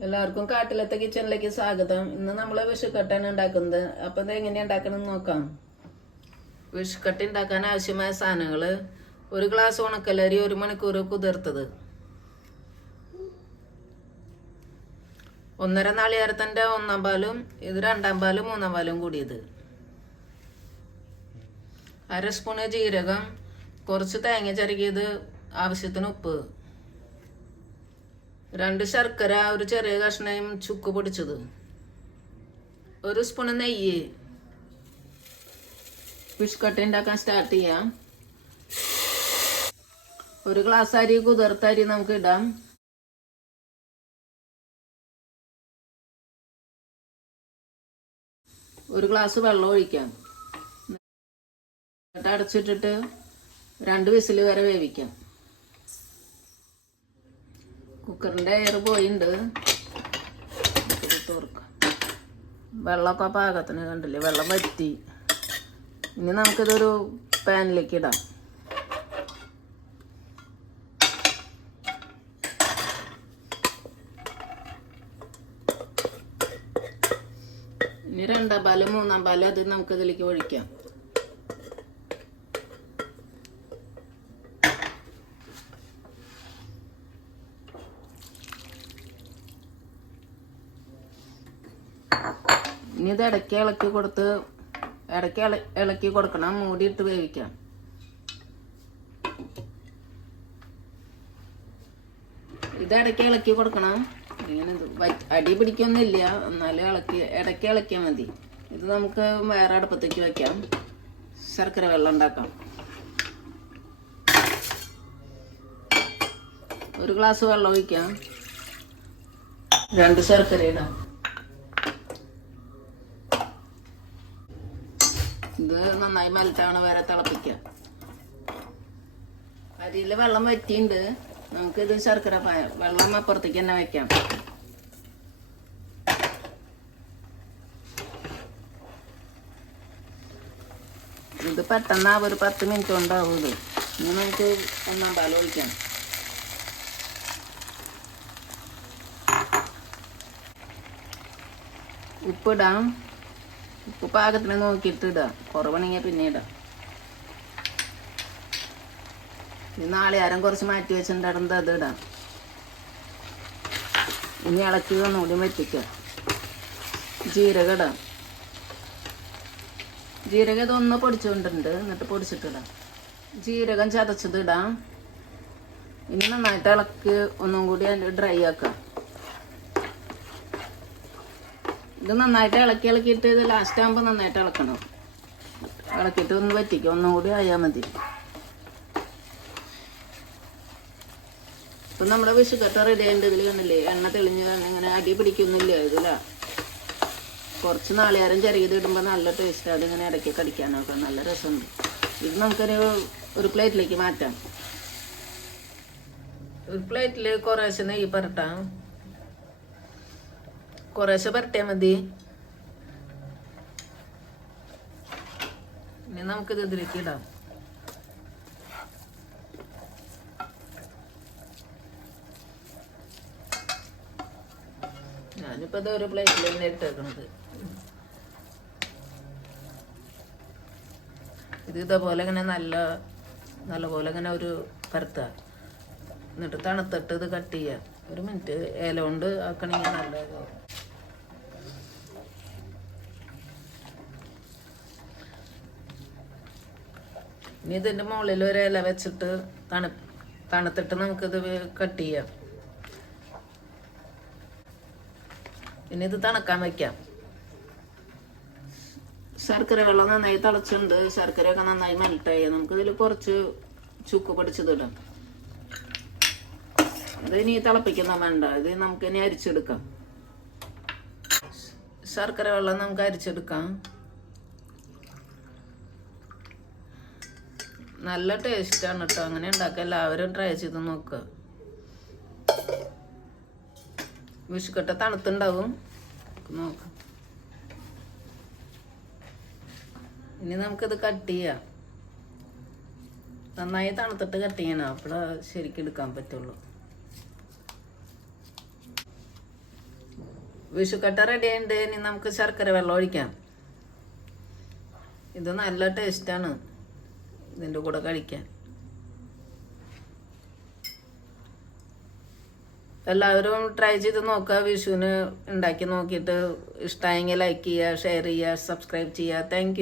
എല്ലാവർക്കും കാട്ടിലത്തെ കിച്ചണിലേക്ക് സ്വാഗതം. ഇന്ന് നമ്മൾ വിഷുക്കട്ടാണ് ഉണ്ടാക്കുന്നത്. അപ്പൊ ഇത് എങ്ങനെയാ ഉണ്ടാക്കണമെന്ന് നോക്കാം. വിഷുക്കട്ട ഉണ്ടാക്കാൻ ആവശ്യമായ സാധനങ്ങൾ ഒരു ഗ്ലാസ് ഉണക്കലരി ഒരു മണിക്കൂർ കുതിർത്തത്. ഒന്നര നാളികേരത്തിന്റെ ഒന്നാം പാലും ഇത് രണ്ടാം പാലും മൂന്നാം പാലും കൂടിയത്. അര സ്പൂണ് ജീരകം കുറച്ച് തേങ്ങ ചിരകിയത് ആവശ്യത്തിന് ഉപ്പ്. രണ്ട് ശർക്കര ഒരു ചെറിയ കഷ്ണയും ചുക്ക് പൊടിച്ചത്. ഒരു സ്പൂണ് നെയ്യ്. ഫിഷ് കട്ട് ഉണ്ടാക്കാൻ സ്റ്റാർട്ട് ചെയ്യാം. ഒരു ഗ്ലാസ് അരി കുതിർത്ത അരി നമുക്ക് ഇടാം. ഒരു ഗ്ലാസ് വെള്ളം ഒഴിക്കാം. എന്നിട്ട് അടച്ചിട്ടിട്ട് രണ്ട് വിസിൽ വരെ വേവിക്കാം. കുക്കറിന്റെ എയർ പോയിണ്ട്. വെള്ളമൊക്കെ പാകത്തിന് കണ്ടില്ലേ? വെള്ളം വറ്റി. ഇനി നമുക്കിതൊരു പാനിലേക്ക് ഇടാം. ഇനി രണ്ടാം പാൽ മൂന്നാം പാൽ അത് നമുക്കിതിലേക്ക് ഒഴിക്കാം. ഇനി ഇത് ഇടയ്ക്ക് ഇളക്കി കൊടുത്ത് ഇടയ്ക്ക് ഇളക്കി കൊടുക്കണം. മൂടിയിട്ട് വേവിക്കാം ഇത് ഇടയ്ക്ക് ഇളക്കി കൊടുക്കണം. ഇങ്ങനെ അടി പിടിക്കൊന്നുമില്ല. എന്നാലും ഇളക്കി ഇടയ്ക്ക് ഇളക്കിയാൽ മതി. ഇത് നമുക്ക് വേറെ അടുപ്പത്തേക്ക് വെക്കാം. ശർക്കര വെള്ളം ഉണ്ടാക്കാം. ഒരു ഗ്ലാസ് വെള്ളം ഒഴിക്കാം. രണ്ട് ശർക്കര ഇടാം. നന്നായി മെൽറ്റാണ് വരെ തിളപ്പിക്കുക അരിയിൽ വെള്ളം വറ്റിയുണ്ട്. നമുക്കിത് ശർക്കര പായ വെള്ളം അപ്പുറത്തേക്ക് തന്നെ വെക്കാം. ഇത് പെട്ടെന്ന് ഒരു പത്ത് മിനിറ്റ് ഉണ്ടാവും ഇത്. ഇനി നമുക്ക് ഒന്നാം പാൽ ഒഴിക്കാം. ഉപ്പിടാം. ഉപ്പ് പാകത്തിന് നോക്കിയിട്ട് ഇടാം. കുറവാണെങ്കിൽ പിന്നെ ഇടാം. ഇനി നാളെ ആരം കുറച്ച് മാറ്റി വെച്ചിട്ടുണ്ടായിരുന്നത് അത് ഇടാം. ഇനി ഇളക്കി ഒന്നുകൂടി വെറ്റിക്കുക ജീരകം ഇടാം. ജീരകം ഇതൊന്ന് പൊടിച്ചുകൊണ്ടുണ്ട് എന്നിട്ട് പൊടിച്ചിട്ടിടാം ജീരകം ചതച്ചത് ഇടാം. ഇനി നന്നായിട്ട് ഇളക്കി ഒന്നും കൂടി ഡ്രൈ ആക്കാം. ഇത് നന്നായിട്ട് ഇളക്കി ഇളക്കിയിട്ട് ഇത് ലാസ്റ്റ് ആകുമ്പോൾ നന്നായിട്ട് ഇളക്കണം. ഇളക്കിയിട്ട് ഒന്ന് വറ്റിക്കും. ഒന്നും കൂടി ആയാൽ മതി. ഇപ്പം നമ്മുടെ വിഷുക്കട്ട റെഡി ആയിട്ട് ഇതിൽ കണ്ടില്ലേ? എണ്ണ തെളിഞ്ഞ് ഇങ്ങനെ അടി പിടിക്കുന്നില്ല ഇതിലാ? കുറച്ച് നാളികേരം ചെറിയത് ഇടുമ്പോൾ നല്ല ടേസ്റ്റാണ് ഇങ്ങനെ ഇടയ്ക്ക് കടിക്കാനൊക്കെ നല്ല രസമുണ്ട്. ഇത് നമുക്കൊരു ഒരു പ്ലേറ്റിലേക്ക് മാറ്റാം. ഒരു പ്ലേറ്റിൽ കുറേശ്ശെ നെയ്യ് പുരട്ടാം. കുറേശ്ശെ പരട്ടിയാൽ മതി. ഇനി നമുക്കിത് ഇതിലേക്ക് ഇടാം. ഞാനിപ്പോൾ ഇത് പ്ലേറ്റിൽ തന്നെ ഇട്ടേക്കണത്. ഇത് ഇതേപോലെ ഇങ്ങനെ നല്ല നല്ലപോലെ ഇങ്ങനെ ഒരു പരത്തുക. എന്നിട്ട് തണുത്തിട്ട് ഇത് കട്ട് ചെയ്യുക. ഒരു മിനിറ്റ് ഏല കൊണ്ട് ആക്കണമെങ്കിൽ നല്ലത് ഇനി ഇതിന്റെ മുകളിൽ ഒരു ഇല വെച്ചിട്ട് തണു തണുത്തിട്ട് നമുക്കിത് കട്ട് ചെയ്യാം. ഇനി ഇത് തണുക്കാൻ വെക്കാം. ശർക്കര വെള്ളം നന്നായി തിളച്ചുണ്ട് ശർക്കരയൊക്കെ നന്നായി മെൽട്ടായി നമുക്കിതിൽ കുറച്ച് ചുക്ക് പിടിച്ചതിടാം അത് ഇനി തിളപ്പിക്കുന്ന വേണ്ട. ഇത് നമുക്ക് ഇനി അരിച്ചെടുക്കാം. ശർക്കര വെള്ളം നമുക്ക് അരിച്ചെടുക്കാം. നല്ല ടേസ്റ്റാണ് കേട്ടോ അങ്ങനെ ഉണ്ടാക്കുക എല്ലാവരും ട്രൈ ചെയ്ത് നോക്കുക വിഷുക്കട്ട തണുത്തുണ്ടാവും. നോക്കാം. ഇനി നമുക്കിത് കട്ട് ചെയ്യാം. നന്നായി തണുത്തിട്ട് കട്ട് ചെയ്യണം. അപ്പോഴേ ശരിക്കും എടുക്കാൻ പറ്റുള്ളൂ. വിഷുക്കട്ട റെഡി ആയിട്ടുണ്ട് ഇനി നമുക്ക് ശർക്കര വെള്ളം ഒഴിക്കാം. ഇത് നല്ല ടേസ്റ്റാണ് ഇതിന്റെ കൂടെ കഴിക്കാൻ എല്ലാവരും ട്രൈ ചെയ്ത് നോക്കുക വിഷുവിന് ഉണ്ടാക്കി നോക്കിയിട്ട് ഇഷ്ടമായെങ്കിൽ ലൈക്ക് ചെയ്യുക ഷെയർ ചെയ്യുക സബ്സ്ക്രൈബ് ചെയ്യുക. താങ്ക്